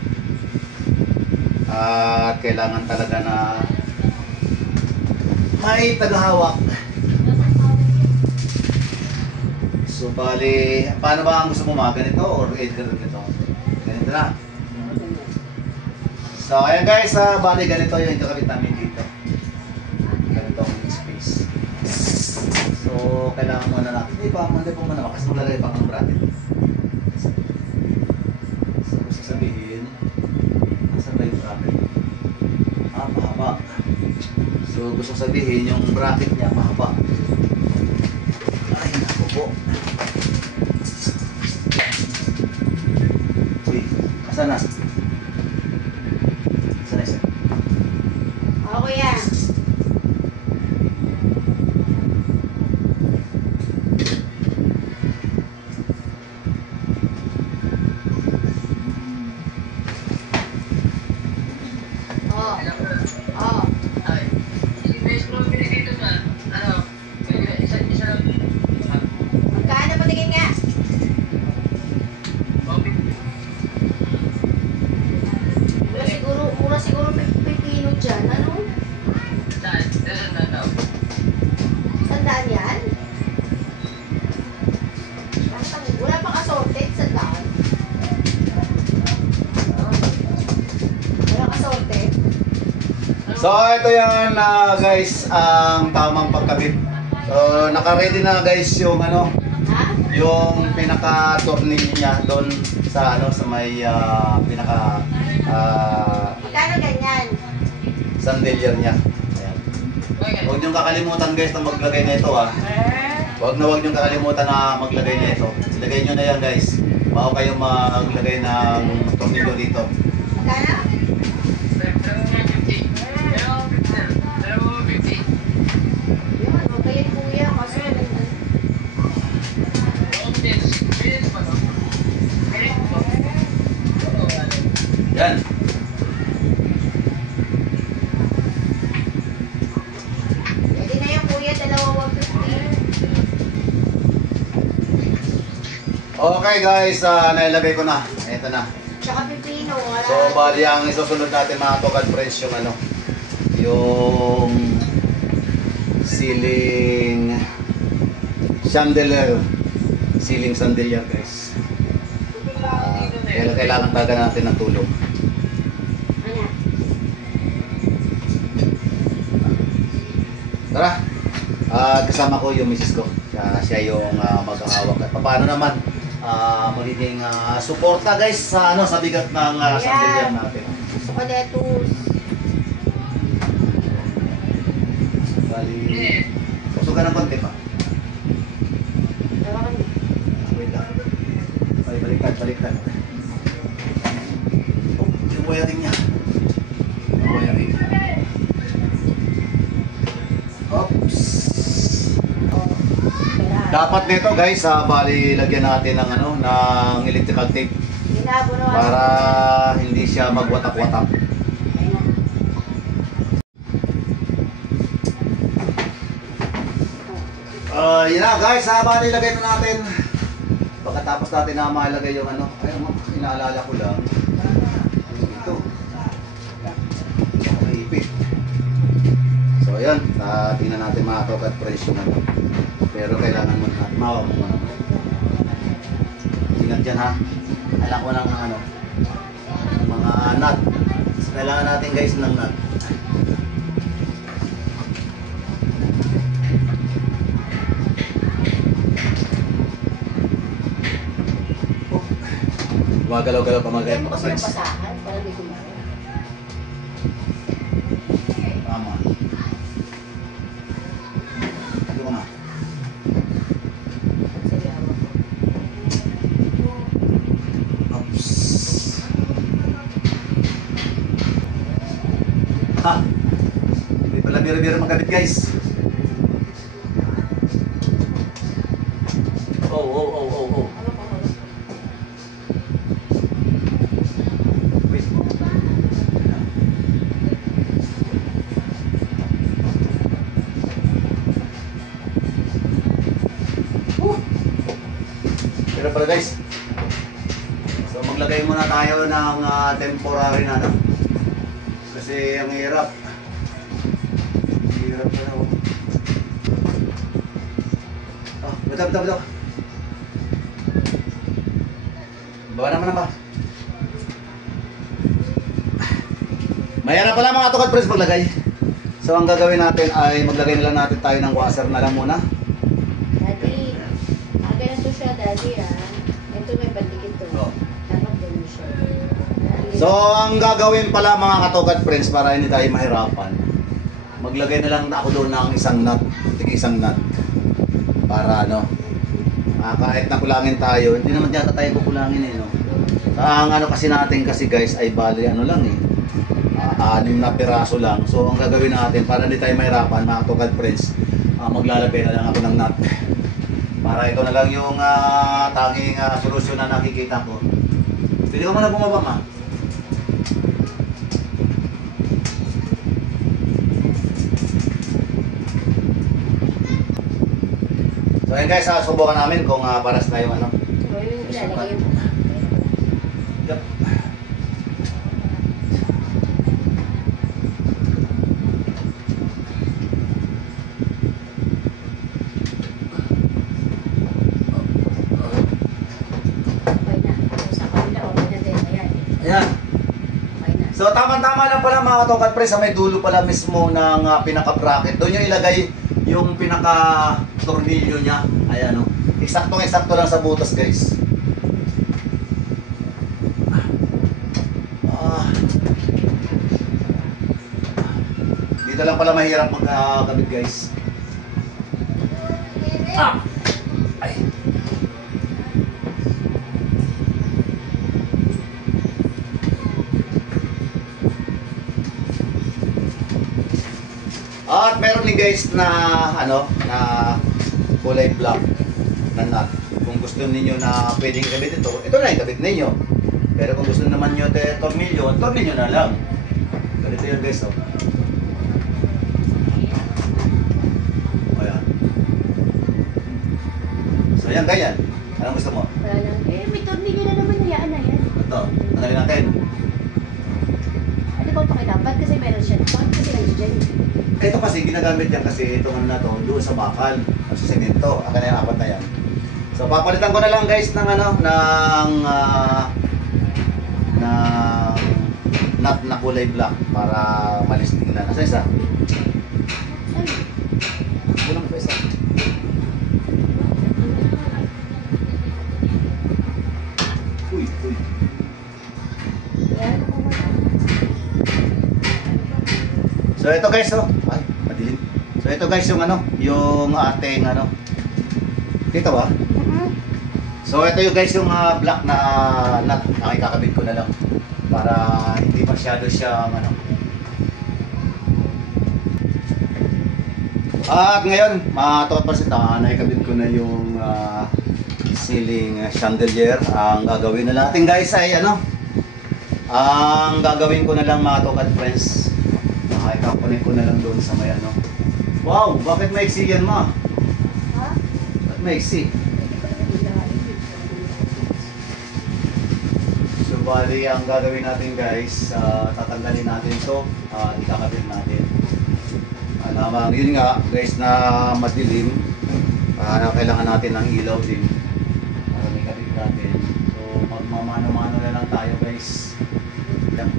At kailangan talaga na may tagahawak. So bali, paano ba ang gusto mo mga ganito or ganito? Ganito na. So ayan guys, bali ganito yung kakabit namin dito. Ganito ang space. So kailangan muna natin. Hindi pa muna kasi maglalagay pa ng bracket. So sasabihin, nasa ba yung bracket? Mahaba. So gusto sabihin yung bracket niya mahaba. Ay, naku po. Uy, asan na? Asan na isa? Ako yan. So ito yan guys, ang tamang pagkabit. So naka-ready na guys yung ano, Ha? yung pinaka-tornilyo niya doon sa ano, sa may pinaka Magkano ganyan? sandalier niya. Ayan. Huwag niyong kakalimutan guys na maglagay na ito Huwag niyong kakalimutan na maglagay na ito. Ilagay niyo na yan guys. Bago kayo maglagay ng tornilyo dito. Magkano? Yun, okay yan kuya. Kasi Yan. pwede na yan kuya. Dalawa 150. Okay guys, nailagay ko na. Ito na. Tsaka pipino. Wala. So bali ang isusunod natin mga tokad friends yung ano, yung ceiling chandelier. Ceiling chandelier guys. Kailangan talaga natin ng tulong. Ano? Tara. Kasama ko yung misis ko. Siya yung maghahawak. At paano naman magiging suporta guys sa ano, sa bigat ng chandelier natin. Gusto ko lettuce. Bali, usog ka ng konti pa. Ewan ko. Wait lang. Baliktad. Oh, yung wiring niya. Yung wiring. Oops. Dapat nito guys, bali lagyan natin ng ano, ng electrical tape Ginabo na. para hindi siya magwatak-watak. Yun na guys, bali lagay na natin. Pagkatapos natin na malagay yung ano, ayun mo, inaalala ko lang. Ito. Maipit. So ayan, tingnan natin mga tokad friends yung ano. Pero kailangan mo na, mawag mo muna. Ingat dyan ha. Alam ko ng ano, mga nut. So, kailangan natin guys ng nut. Oh. Gumagalaw-galaw pa mga Kaya mo guys. kasi napasahan. Para may gumalaw. Tama. Ito ko na. Sige, hawak ko. Oops. Ha! Hindi pala biro-biro magkabit guys. Oh. Hawak ko. Wait. Pero pala guys. So maglagay muna tayo ng temporary na ano. Kasi ang hirap. Hirap na ako. Bitaw. Bawa naman ba? Mayroon pala mga tukad press maglagay. So ang gagawin natin ay maglagay na lang natin tayo ng washer na lang muna. Daddy, ganito siya, daddy Ito may bandikit to. Oh. Dapat ganun siya. So ang gagawin pala mga katokad friends para hindi tayo mahirapan. Maglagay na lang ako doon ng isang nut, isang nut. Para ano, kahit na kulangin tayo, hindi naman yata tayo kukulangin no. Ang ano kasi natin kasi guys ay bali ano lang 6 na piraso lang. So ang gagawin natin para hindi tayo mahirapan mga katokad friends, maglalagay na lang ako ng nut. Para ito na lang yung tanging solusyon na nakikita ko. Pwede ka muna bumaba ma. So ayun guys, subukan namin kung paras tayo ano. So, yung ilalagay mo. Yep. Okay na. Sa kabila, okay na din. Ayan. Ayan. Okay na. So So tama-tama lang pala mga katokat pre, sa may dulo pala mismo ng pinaka-bracket. Doon yung ilagay yung pinaka-tornilyo niya. Ayan o. Eksaktong-eksakto lang sa butas guys. Dito lang pala mahirap magkakabit guys. Ay. At meron din guys na na kulay black na nut. Kung gusto niyo na pwedeng ikabit ito na ikabit ninyo. Pero kung gusto naman niyo tornilyo na lang. Ganito yun guys oh. Ayan. So yan ganyan. Anong gusto mo? Wala lang. Eh, may tornilyo na naman. Hayaan na yan. Ito, tanggalin natin. Ano ba pakidapat? Kasi meron siya. Bakit kasi nandiyo dyan? Ito kasi ginagamit yan kasi itong na to doon sa bakal, sa semento. Akin na yung apat na yan. So papalitan ko na lang guys ng nut na kulay black para malis tingnan. Nasa isa? Kulang pa isa. Uy. Yan. So ito guys oh. Ay, madilim. So ito guys yung ating Kita ba? So ito yung guys yung black na nut na ikakabit ko na lang para hindi masyado siyang At ngayon, mga topat naikabit ko na yung ceiling chandelier. Ang gagawin na natin guys ay ang gagawin ko na lang mga tokat friends. Ikakunin ko na lang doon sa may Wow, bakit maiksi yan ma? Ha? Bakit maiksi? So bali ang gagawin natin guys, tatanggalin natin ito at ikakabit natin. Yun nga guys na madilim, kailangan natin ng ilaw din para may kabit natin. So magmamano-mano na lang tayo guys. Yan.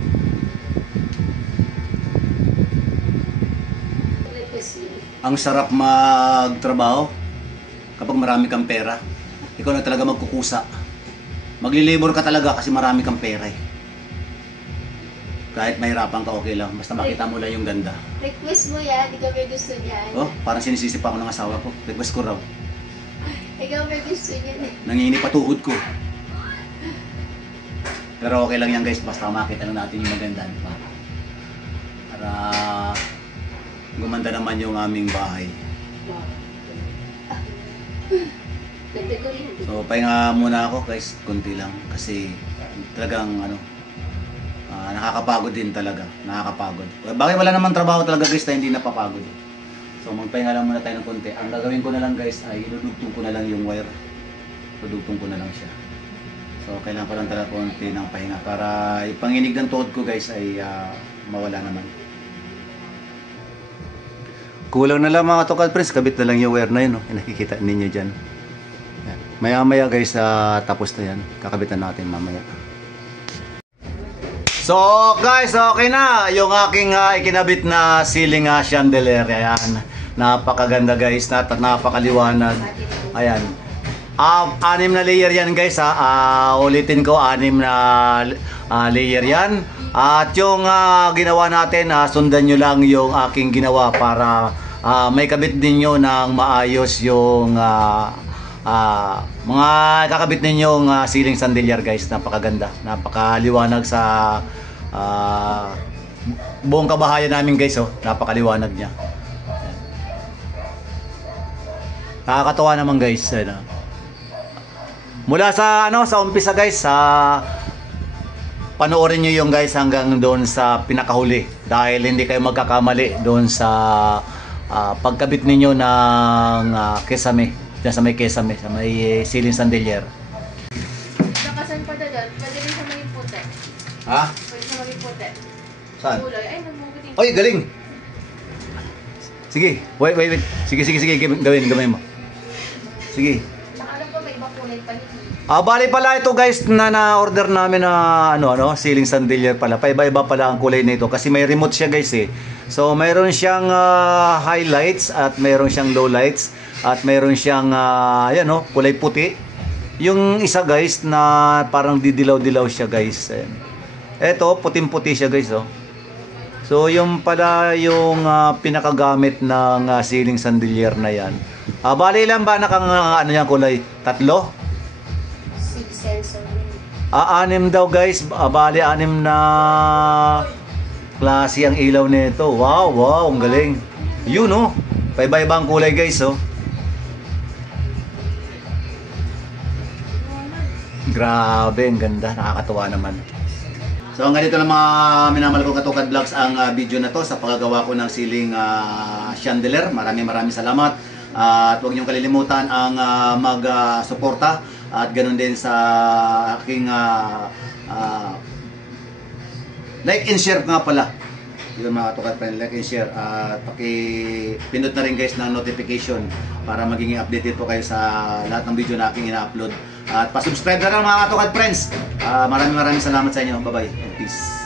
Ang sarap magtrabaho kapag marami kang pera. Ikaw na talaga magkukusa. Magli-labor ka talaga kasi marami kang pera eh. Kahit mahirapan ka, okay lang. Basta makita mo lang yung ganda. Request mo yan. Ikaw may gusto niyan. Oh, parang sinisisi pa ako ng asawa ko. Request ko raw. Ikaw may gusto niyan eh. Nanginginig pa tuhod ko. Pero okay lang yan guys. Basta makita lang natin yung maganda. Para gumanda naman yung aming bahay. So pahinga muna ako guys, kunti lang kasi talagang nakakapagod din talaga, nakakapagod. Bakit wala naman trabaho talaga guys na hindi napapagod. So magpahinga lang muna tayo ng kunti. Ang gagawin ko na lang guys ay idudugtong ko na lang yung wire. Dudugtong ko na lang siya. So kailangan ko lang talaga kunti ng pahinga para yung panginig ng tuhod ko guys ay mawala naman. Kulang na lang mga tokal friends, kabit na lang yung wire na yun. Nakikita ninyo dyan. Maya-maya guys, tapos na yan. Kakabitan natin mamaya. So guys, okay na. Yung aking ikinabit na ceiling chandelier. Ayan. Napakaganda guys. Napakaliwanag. Ayan. 6 na layer yan guys. Ulitin ko, 6 na layer yan. At yung ginawa natin, sundan nyo lang yung aking ginawa para may kabit ninyo ng maayos yung mga kakabit ninyong ceiling chandelier guys. Napakaganda, napakaliwanag sa buong kabahayan namin guys. Napakaliwanag niya. Nakakatuwa naman guys. Mula sa sa umpisa guys, panoorin nyo yung guys hanggang doon sa pinakahuli dahil hindi kayo magkakamali doon sa pagkabit ninyo ng kesame, dyan sa may kesame, sa may ceiling chandelier. Nakasan pa doon. Pwede rin sa maging puti. Ha? Pwede sa maging puti. Saan? Kulay. Ay, nagmugutin. Oy, galing! Sige, wait. Sige, gawin mo. Sige. Saka alam ko may iba-iba kulay pa nito. Bali pala ito guys na na-order namin na ceiling chandelier pala. Paiba-iba pala ang kulay nito kasi may remote siya guys eh. So mayroon siyang highlights at mayroon siyang lowlights at mayroon siyang kulay puti. Yung isa guys na parang didilaw-dilaw siya guys. Ito puting-puti siya guys oh. So yung pala yung pinakagamit ng ceiling chandelier na yan. Bali lang ba nakang yan kulay? 3? 6 sensor. 6 daw guys. Bali 6 na klase ang ilaw nito. Wow, ang galing. Yun oh. Paiba-ibang kulay guys oh. Grabe, ang ganda. Nakakatuwa naman. So hanggang dito lang mga minamahal kong Katukad Vlogs ang video na to sa paggagawa ko ng ceiling chandelier. Maraming salamat. At huwag niyong kalilimutan ang mag-suporta at ganoon din sa aking like and share nga pala. Yun mga Katukad friend, like and share at paki-pindot na rin guys ng notification para maging updated po kayo sa lahat ng video na aking ina-upload. At pa-subscribe na lang mga Katukad friends. Maraming salamat sa inyo. Bye-bye and peace.